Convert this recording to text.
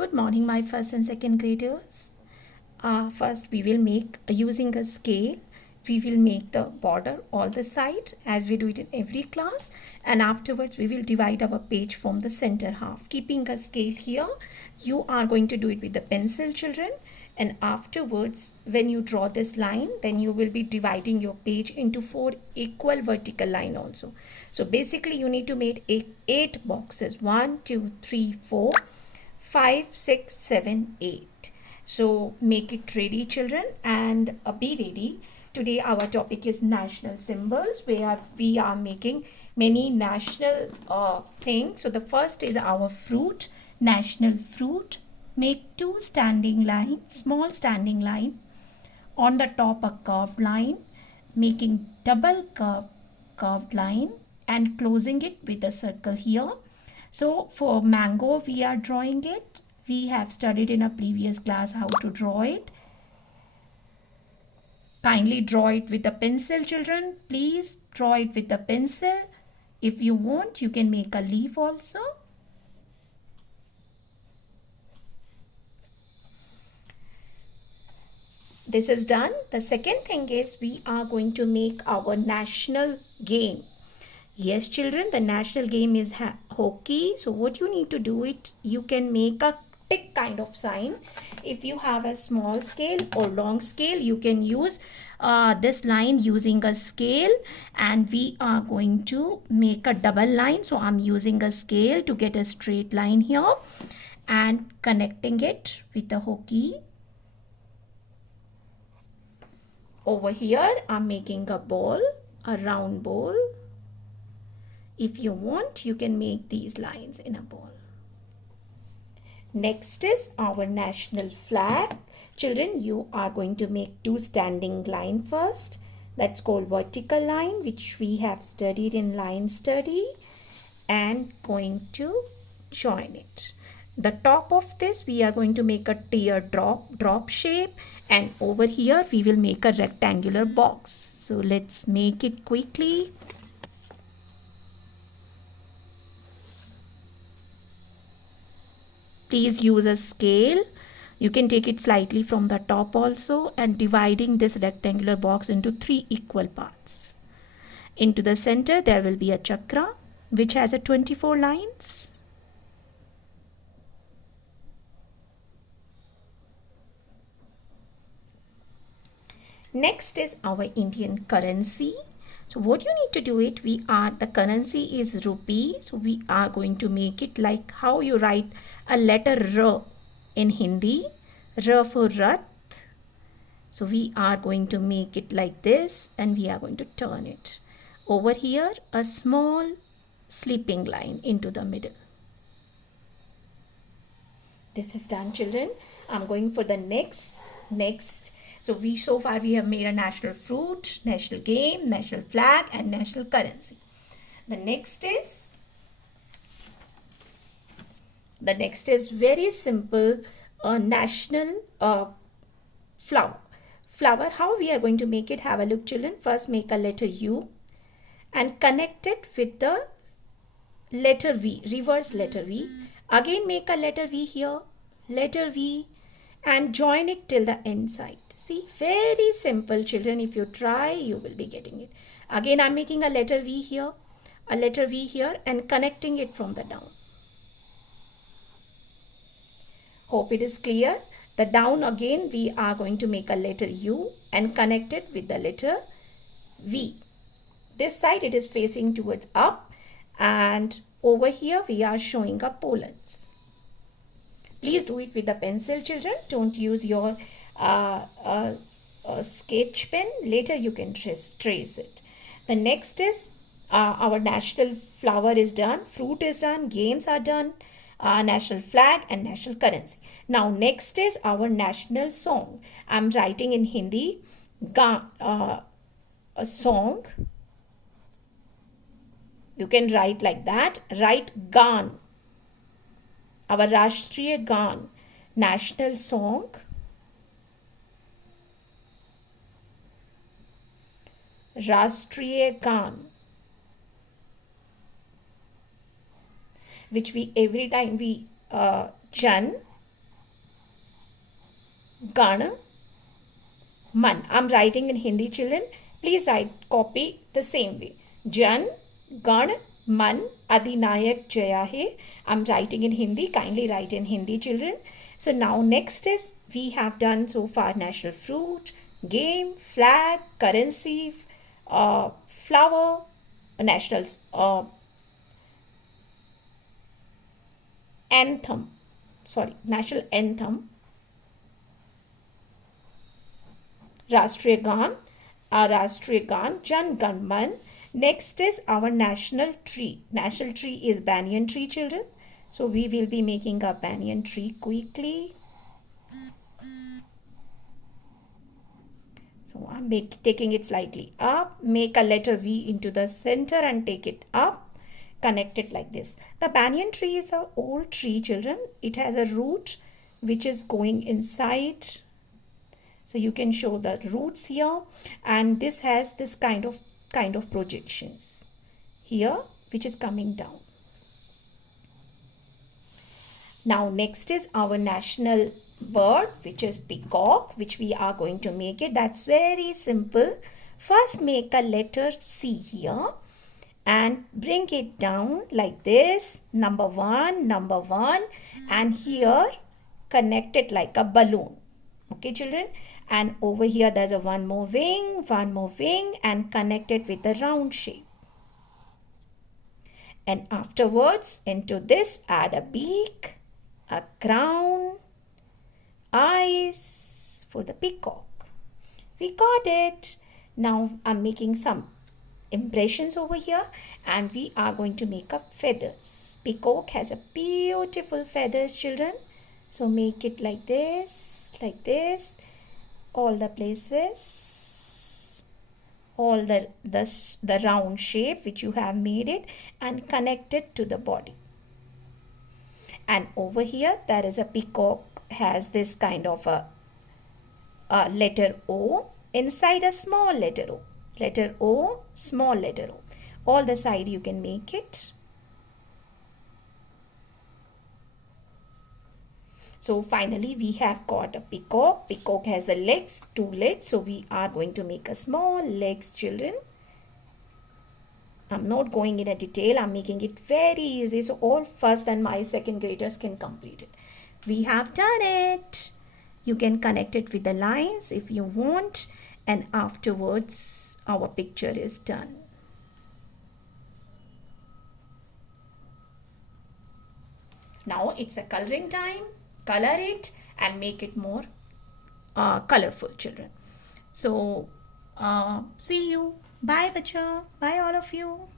Good morning, my first and second graders. First, we will make using a scale. We will make the border all the side as we do it in every class, and afterwards we will divide our page from the center half. Keeping a scale here, you are going to do it with the pencil, children. And afterwards, when you draw this line, then you will be dividing your page into 4 equal vertical line also. So basically, you need to make 8 boxes. 1, 2, 3, 4. 5, 6, 7, 8. So make it ready, children, and be ready. Today our topic is national symbols, where we are making many national things. So the first is our fruit, national fruit. Make 2 standing lines, small standing line. On the top a curved line, making double curved line and closing it with a circle here. So for mango, we are drawing it. We have studied in a previous class how to draw it. Kindly draw it with a pencil, children. Please draw it with a pencil. If you want, you can make a leaf also. This is done. The second thing is we are going to make our national game. Yes, children, the national game is hockey. So what you need to do it, you can make a tick kind of sign. If you have a small scale or long scale, you can use this line using a scale, and we are going to make a double line. So I'm using a scale to get a straight line here and connecting it with the hockey. Over here, I'm making a ball, a round ball. If you want, you can make these lines in a ball. Next is our national flag. Children, you are going to make 2 standing line first. That's called vertical line, which we have studied in line study, and going to join it. The top of this, we are going to make a teardrop shape, and over here we will make a rectangular box. So let's make it quickly. Please use a scale. You can take it slightly from the top also, and dividing this rectangular box into 3 equal parts. Into the center there will be a chakra which has a 24 lines. Next is our Indian currency. So what you need to do it, the currency is rupee. So we are going to make it like how you write a letter R in Hindi. R for Rath. So we are going to make it like this, and we are going to turn it. Over here, a small sleeping line into the middle. This is done, children. I'm going for the next. So far we have made a national fruit, national game, national flag, and national currency. The next is very simple, national flower. How we are going to make it? Have a look, children. First make a letter U and connect it with the letter V, reverse letter V. Again make a letter V here, letter V, and join it till the end side. See, very simple, children. If you try, you will be getting it. Again, I'm making a letter V here, and connecting it from the down. Hope it is clear. The down again, we are going to make a letter U and connect it with the letter V. This side it is facing towards up, and over here we are showing a pollens. Please do it with the pencil, children. Don't use your sketch pen. Later you can trace it. The next is our national flower is done, fruit is done, games are done, national flag and national currency. Now next is our national song. I'm writing in Hindi a song. You can write like that. Write Gaan. Our Rashtriya Gaan, national song. Rashtriya Gaan, which we every time we chant, Gana, Man. I'm writing in Hindi, children. Please write, copy the same way. Jan, Gan, Man, Adinayak Jaya Hai. I'm writing in Hindi. Kindly write in Hindi, children. So now next is, we have done so far national fruit, game, flag, currency, flower, national anthem. Sorry, national anthem, Rashtriya Gan, Rashtriya Gan, Jan Gan Man. Next is our national tree. National tree is banyan tree, children. So we will be making a banyan tree quickly. So I'm taking it slightly up. Make a letter V into the center and take it up. Connect it like this. The banyan tree is the old tree, children. It has a root which is going inside. So you can show the roots here, and this has this kind of projections here which is coming down. Now next is our national bird, which is peacock, which we are going to make it. That's very simple. First make a letter C here and bring it down like this, number one, and here connect it like a balloon. Okay, children, and over here there's a one more wing, and connect it with a round shape. And afterwards into this add a beak, a crown, eyes for the peacock. We got it. Now I'm making some impressions over here, and we are going to make up feathers. Peacock has a beautiful feathers, children. So make it like this, all the places, all the round shape which you have made it, and connect it to the body. And over here there is a peacock, has this kind of a letter O inside a small letter O. Letter O, small letter O. All the side you can make it. So finally we have got a peacock. Peacock has a legs, two legs. So we are going to make a small legs, children. I'm not going in a detail. I'm making it very easy. So all first and my second graders can complete it. We have done it. You can connect it with the lines if you want. And afterwards our picture is done. Now it's a coloring time. Color it and make it more colorful, children. So see you. Bye, bacha. Bye, all of you.